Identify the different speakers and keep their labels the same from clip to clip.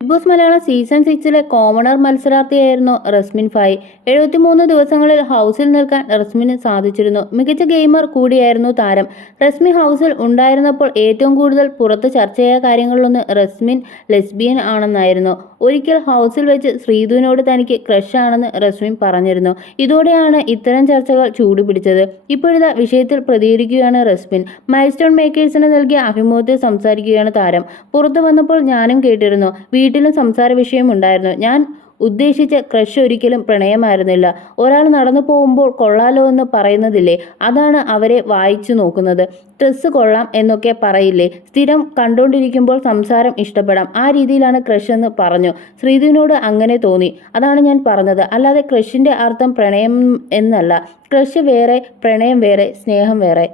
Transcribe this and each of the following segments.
Speaker 1: Big boss Malayalam season സിക്സിലെ commoner മത്സരാർത്ഥിയായിരുന്നു റസ്മിൻ ഫായ്. എഴുപത്തിമൂന്ന് ദിവസങ്ങളിൽ ഹൗസിൽ നിൽക്കാൻ റസ്മിന് സാധിച്ചിരുന്നു. മികച്ച ഗെയിമർ കൂടിയായിരുന്നു താരം. റസ്മി ഹൗസിൽ ഉണ്ടായിരുന്നപ്പോൾ ഏറ്റവും കൂടുതൽ പുറത്ത് ചർച്ചയായ കാര്യങ്ങളിലൊന്ന് റസ്മിൻ ലെസ്ബിയൻ ആണെന്നായിരുന്നു. ഒരിക്കൽ ഹൗസിൽ വെച്ച് ശ്രീധുവിനോട് തനിക്ക് ക്രഷ് ആണെന്ന് റസ്മിൻ പറഞ്ഞിരുന്നു. ഇതോടെയാണ് ഇത്തരം ചർച്ചകൾ ചൂടുപിടിച്ചത്. ഇപ്പോഴത്തെ വിഷയത്തിൽ പ്രതികരിക്കുകയാണ് റസ്മിൻ. മൈൽസ്റ്റോൺ മേക്കേഴ്സിന് നൽകിയ അഭിമുഖത്തിൽ സംസാരിക്കുകയാണ് താരം. പുറത്തു വന്നപ്പോൾ ഞാനും കേട്ടിരുന്നു. വീട്ടിലും സംസാര വിഷയമുണ്ടായിരുന്നു ഞാൻ ഉദ്ദേശിച്ച ക്രഷ് ഒരിക്കലും പ്രണയമായിരുന്നില്ല. ഒരാൾ നടന്നു പോകുമ്പോൾ കൊള്ളാലോ എന്ന് പറയുന്നതില്ലേ അതാണ് അവരെ വായിച്ചു നോക്കുന്നത്. ഡ്രസ്സ് കൊള്ളാം എന്നൊക്കെ പറയില്ലേ സ്ഥിരം കണ്ടുകൊണ്ടിരിക്കുമ്പോൾ സംസാരം ഇഷ്ടപ്പെടാം. ആ രീതിയിലാണ് ക്രഷ് എന്ന് പറഞ്ഞു. ശ്രീധുവിനോട് അങ്ങനെ തോന്നി. അതാണ് ഞാൻ പറഞ്ഞത്. അല്ലാതെ ക്രഷിന്റെ അർത്ഥം പ്രണയം എന്നല്ല. ക്രഷ് വേറെ പ്രണയം വേറെ സ്നേഹം വേറെ.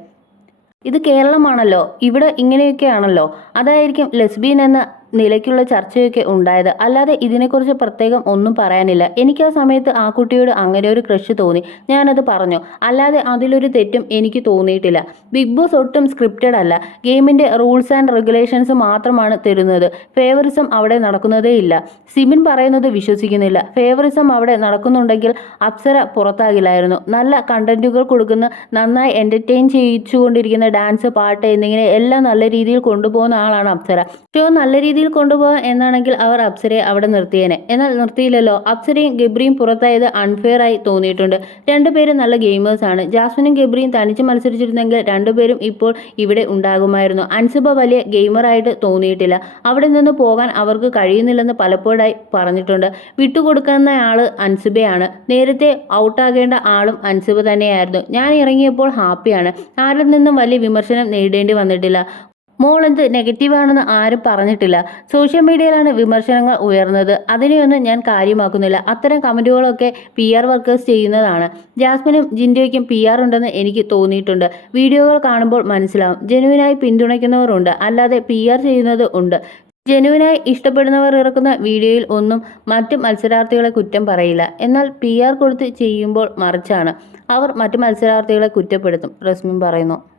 Speaker 1: ഇത് കേരളമാണല്ലോ. ഇവിടെ ഇങ്ങനെയൊക്കെയാണല്ലോ. അതായിരിക്കും ലെസ്ബിയൻ എന്ന നിലയ്ക്കുള്ള ചർച്ചയൊക്കെ ഉണ്ടായത്. അല്ലാതെ ഇതിനെക്കുറിച്ച് പ്രത്യേകം ഒന്നും പറയാനില്ല. എനിക്ക് ആ സമയത്ത് ആ കുട്ടിയോട് അങ്ങനെ ഒരു ക്രഷ് തോന്നി. ഞാനത് പറഞ്ഞു. അല്ലാതെ അതിലൊരു തെറ്റും എനിക്ക് തോന്നിയിട്ടില്ല. ബിഗ് ബോസ് ഒട്ടും സ്ക്രിപ്റ്റഡ് അല്ല. ഗെയിമിന്റെ റൂൾസ് ആൻഡ് റെഗുലേഷൻസ് മാത്രമാണ് തരുന്നത്. ഫേവറിസം അവിടെ നടക്കുന്നതേ ഇല്ല സിമിൻ പറയുന്നത് വിശ്വസിക്കുന്നില്ല. ഫേവറിസം അവിടെ നടക്കുന്നുണ്ടെങ്കിൽ അപ്സര പുറത്താകില്ലായിരുന്നു. നല്ല കണ്ടന്റുകൾ കൊടുക്കുന്ന നന്നായി എന്റർടൈൻ ചെയ്യിച്ചുകൊണ്ടിരിക്കുന്ന ഡാൻസ് പാട്ട് എന്നിങ്ങനെ എല്ലാം നല്ല രീതിയിൽ കൊണ്ടുപോകുന്ന ആളാണ് അപ്സര. ഷോ നല്ല രീതിയിൽ കൊണ്ടുപോകാൻ എന്നാണെങ്കിൽ അവർ അപ്സരയെ അവിടെ നിർത്തിയേനെ. എന്നാൽ നിർത്തിയില്ലല്ലോ. അപ്സരയും ഗബ്രിയും പുറത്തായത് അൺഫെയർ ആയി തോന്നിയിട്ടുണ്ട്. രണ്ടുപേരും നല്ല ഗെയിമേഴ്സ് ആണ്. ജാസ്മിനും ഗബ്രിയും തനിച്ച് മത്സരിച്ചിരുന്നെങ്കിൽ രണ്ടുപേരും ഇപ്പോൾ ഇവിടെ ഉണ്ടാകുമായിരുന്നു. അൻസുബ വലിയ ഗെയിമറായിട്ട് തോന്നിയിട്ടില്ല. അവിടെ നിന്ന് പോകാൻ അവർക്ക് കഴിയുന്നില്ലെന്ന് പലപ്പോഴായി പറഞ്ഞിട്ടുണ്ട്. വിട്ടുകൊടുക്കുന്ന ആൾ അൻസുബയാണ്. നേരത്തെ ഔട്ടാകേണ്ട ആളും അൻസുബ തന്നെയായിരുന്നു. ഞാൻ ഇറങ്ങിയപ്പോൾ ഹാപ്പിയാണ്. ആരിൽ നിന്നും വലിയ വിമർശനം നേരിടേണ്ടി വന്നിട്ടില്ല. മോൾ എന്ത് നെഗറ്റീവാണെന്ന് ആരും പറഞ്ഞിട്ടില്ല. സോഷ്യൽ മീഡിയയിലാണ് വിമർശനങ്ങൾ ഉയർന്നത്. അതിനെയൊന്നും ഞാൻ കാര്യമാക്കുന്നില്ല. അത്തരം കമന്റുകളൊക്കെ പി ആർ വർക്കേഴ്സ് ചെയ്യുന്നതാണ്. ജാസ്മിനും ജിൻഡോയ്ക്കും പി ആർ ഉണ്ടെന്ന് എനിക്ക് തോന്നിയിട്ടുണ്ട്. വീഡിയോകൾ കാണുമ്പോൾ മനസ്സിലാവും. ജനുവിനായി പിന്തുണയ്ക്കുന്നവരുണ്ട്. അല്ലാതെ പി ആർ ചെയ്യുന്നത് ഉണ്ട്. ജനുവിനായി ഇഷ്ടപ്പെടുന്നവർ ഇറക്കുന്ന വീഡിയോയിൽ ഒന്നും മറ്റു മത്സരാർത്ഥികളെ കുറ്റം പറയില്ല. എന്നാൽ പി ആർ കൊടുത്ത് ചെയ്യുമ്പോൾ മറിച്ചാണ്. അവർ മറ്റു മത്സരാർത്ഥികളെ കുറ്റപ്പെടുത്തും. റസ്മിൻ പറയുന്നു.